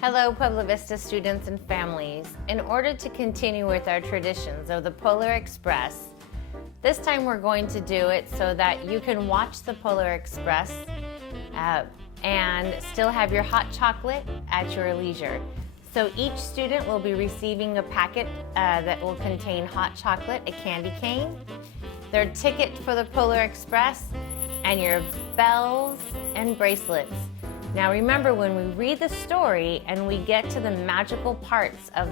Hello, Puebla Vista students and families. In order to continue with our traditions of the Polar Express, this time we're going to do it so that you can watch the Polar Express and still have your hot chocolate at your leisure. So each student will be receiving a packet that will contain hot chocolate, a candy cane, their ticket for the Polar Express, and your bells and bracelets. Now remember, when we read the story and we get to the magical parts of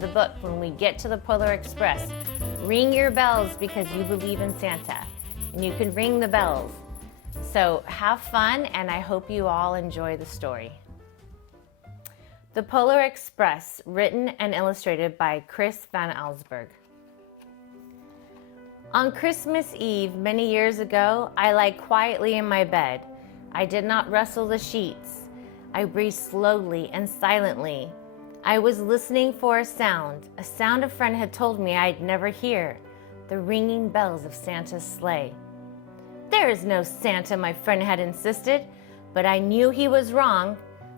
the book, when we get to the Polar Express, ring your bells because you believe in Santa, and you can ring the bells. So have fun, and I hope you all enjoy the story. The Polar Express, written and illustrated by Chris Van Allsburg. On Christmas Eve, many years ago, I lay quietly in my bed. I did not rustle the sheets. I breathed slowly and silently. I was listening for a sound a friend had told me I'd never hear, the ringing bells of Santa's sleigh. There is no Santa, my friend had insisted, but I knew he was wrong.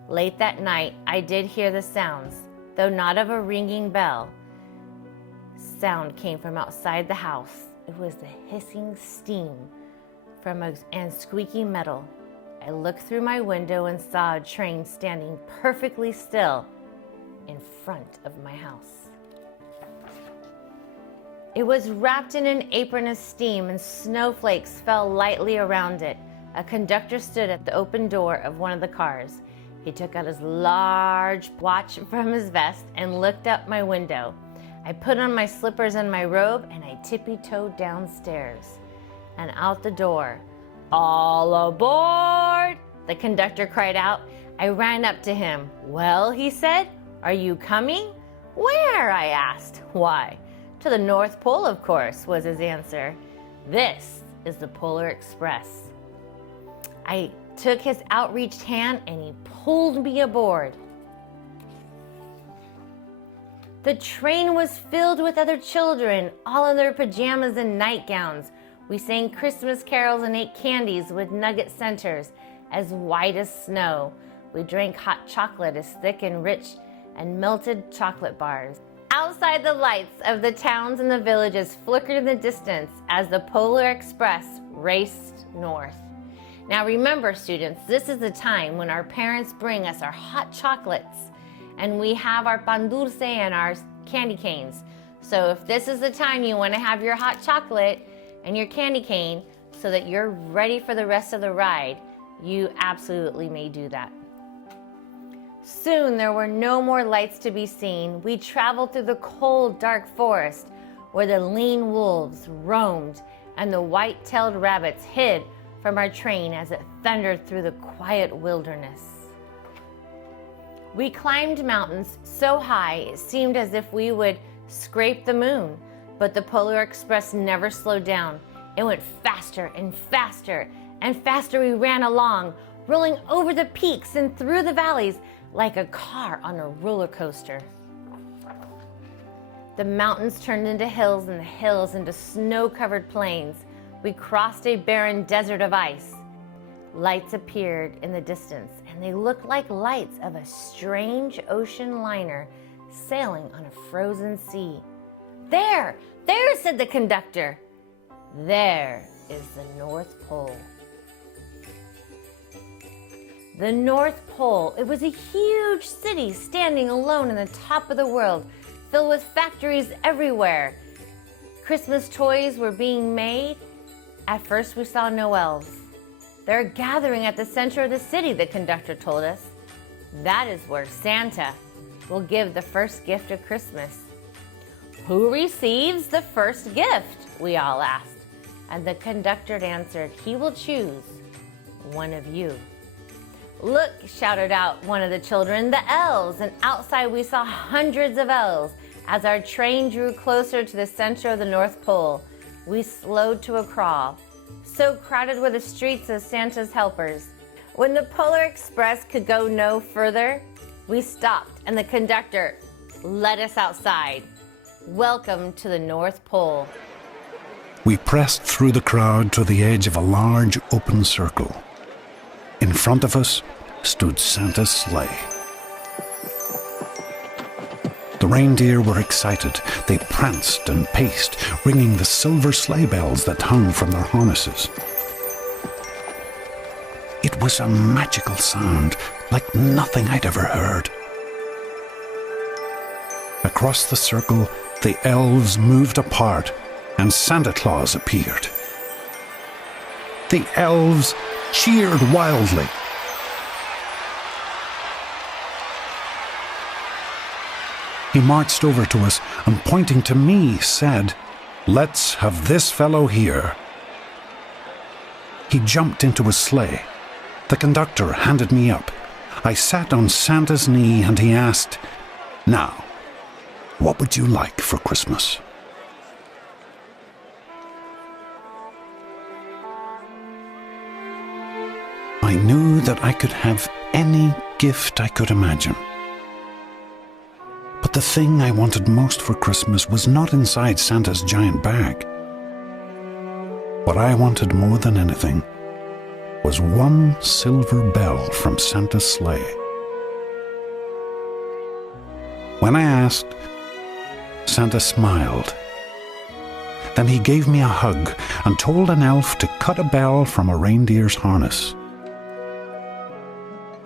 Late that night, I did hear the sounds, though not of a ringing bell. Sound came from outside the house. It was the hissing steam and squeaky metal. I looked through my window and saw a train standing perfectly still in front of my house. It was wrapped in an apron of steam and snowflakes fell lightly around it. A conductor stood at the open door of one of the cars. He took out his large watch from his vest and looked up my window. I put on my slippers and my robe and I tippy-toed downstairs and out the door. "All aboard!" the conductor cried out. I ran up to him. "Well," he said, "are you coming?" "Where?" I asked. "Why, to the North Pole, of course," was his answer. "This is the Polar Express." I took his outreached hand and he pulled me aboard. The train was filled with other children, all in their pajamas and nightgowns. We sang Christmas carols and ate candies with nugget centers as white as snow. We drank hot chocolate as thick and rich and melted chocolate bars. Outside, the lights of the towns and the villages flickered in the distance as the Polar Express raced north. Now remember, students, this is the time when our parents bring us our hot chocolates and we have our pan dulce and our candy canes. So if this is the time you want to have your hot chocolate and your candy cane so that you're ready for the rest of the ride, you absolutely may do that. Soon there were no more lights to be seen. We traveled through the cold, dark forest where the lean wolves roamed and the white-tailed rabbits hid from our train as it thundered through the quiet wilderness. We climbed mountains so high it seemed as if we would scrape the moon. But the Polar Express never slowed down. It went faster and faster and faster. We ran along, rolling over the peaks and through the valleys like a car on a roller coaster. The mountains turned into hills and the hills into snow-covered plains. We crossed a barren desert of ice. Lights appeared in the distance, and they looked like lights of a strange ocean liner sailing on a frozen sea. There, said the conductor. There is the North Pole. The North Pole, it was a huge city standing alone in the top of the world, filled with factories everywhere. Christmas toys were being made. At first we saw no elves. They're gathering at the center of the city, the conductor told us. That is where Santa will give the first gift of Christmas. "Who receives the first gift?" we all asked. And the conductor answered, "He will choose one of you." "Look," shouted out one of the children, "the elves." And outside we saw hundreds of elves. As our train drew closer to the center of the North Pole, we slowed to a crawl. So crowded were the streets of Santa's helpers. When the Polar Express could go no further, we stopped and the conductor led us outside. Welcome to the North Pole. We pressed through the crowd to the edge of a large open circle. In front of us stood Santa's sleigh. The reindeer were excited. They pranced and paced, ringing the silver sleigh bells that hung from their harnesses. It was a magical sound, like nothing I'd ever heard. Across the circle, the elves moved apart, and Santa Claus appeared. The elves cheered wildly. He marched over to us and, pointing to me, said, "Let's have this fellow here." He jumped into his sleigh. The conductor handed me up. I sat on Santa's knee and he asked, "Now, what would you like for Christmas?" I knew that I could have any gift I could imagine. But the thing I wanted most for Christmas was not inside Santa's giant bag. What I wanted more than anything was one silver bell from Santa's sleigh. When I asked, Santa smiled. Then he gave me a hug and told an elf to cut a bell from a reindeer's harness.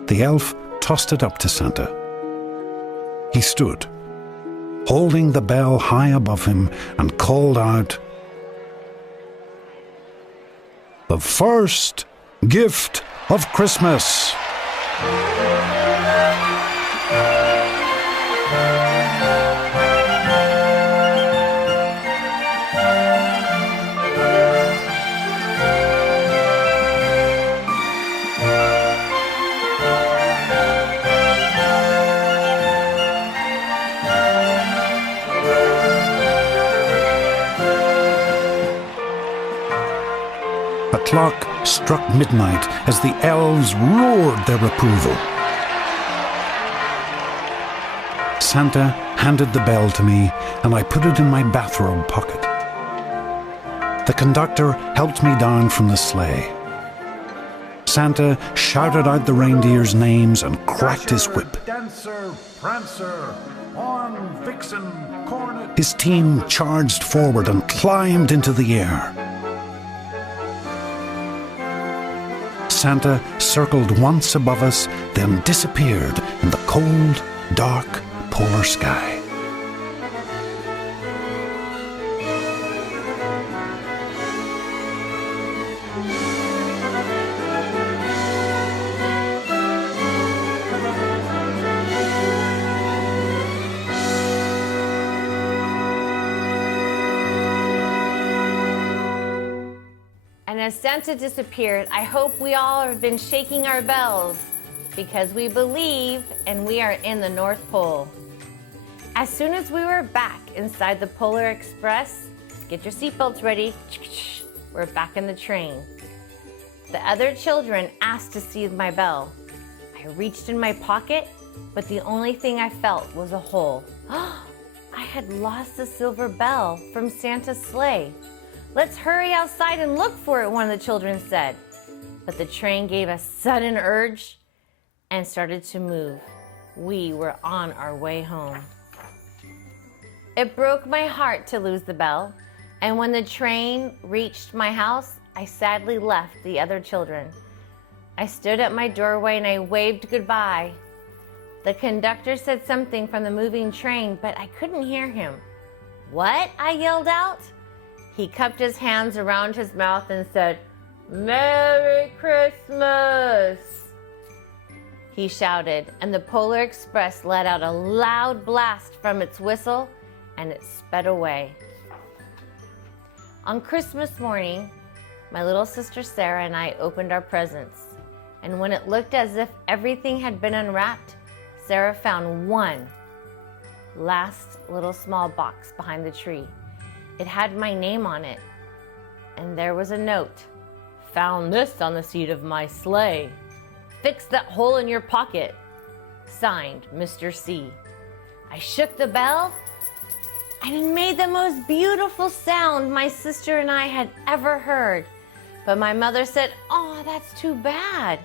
The elf tossed it up to Santa. He stood, holding the bell high above him, and called out, "The first gift of Christmas!" The clock struck midnight as the elves roared their approval. Santa handed the bell to me, and I put it in my bathrobe pocket. The conductor helped me down from the sleigh. Santa shouted out the reindeers' names and cracked his whip. Dancer, Prancer, Horn, Vixen, Cornet. His team charged forward and climbed into the air. Santa circled once above us, then disappeared in the cold, dark polar sky. And as Santa disappeared, I hope we all have been shaking our bells because we believe and we are in the North Pole. As soon as we were back inside the Polar Express, get your seatbelts ready, we're back in the train. The other children asked to see my bell. I reached in my pocket, but the only thing I felt was a hole. I had lost the silver bell from Santa's sleigh. "Let's hurry outside and look for it," one of the children said. But the train gave a sudden urge and started to move. We were on our way home. It broke my heart to lose the bell, and when the train reached my house, I sadly left the other children. I stood at my doorway and I waved goodbye. The conductor said something from the moving train, but I couldn't hear him. "What?" I yelled out. He cupped his hands around his mouth and said, "Merry Christmas!" He shouted, and the Polar Express let out a loud blast from its whistle, and it sped away. On Christmas morning, my little sister Sarah and I opened our presents, and when it looked as if everything had been unwrapped, Sarah found one last little small box behind the tree. It had my name on it, and there was a note. "Found this on the seat of my sleigh. Fix that hole in your pocket. Signed, Mr. C." I shook the bell, and it made the most beautiful sound my sister and I had ever heard. But my mother said, "Oh, that's too bad."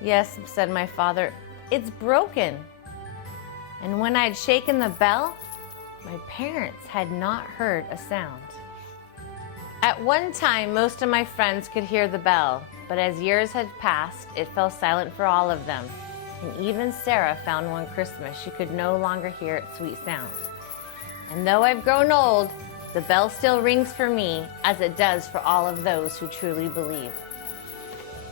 "Yes," said my father, "it's broken." And when I had shaken the bell, My parents had not heard a sound. At one time, most of my friends could hear the bell, but as years had passed, it fell silent for all of them. And even Sarah found one Christmas she could no longer hear its sweet sound. And though I've grown old, the bell still rings for me, as it does for all of those who truly believe.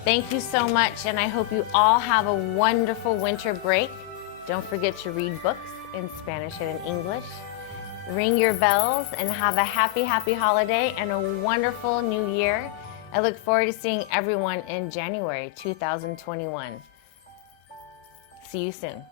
Thank you so much, and I hope you all have a wonderful winter break. Don't forget to read books in Spanish and in English. Ring your bells and have a happy, happy holiday and a wonderful new year. I look forward to seeing everyone in January 2021. See you soon.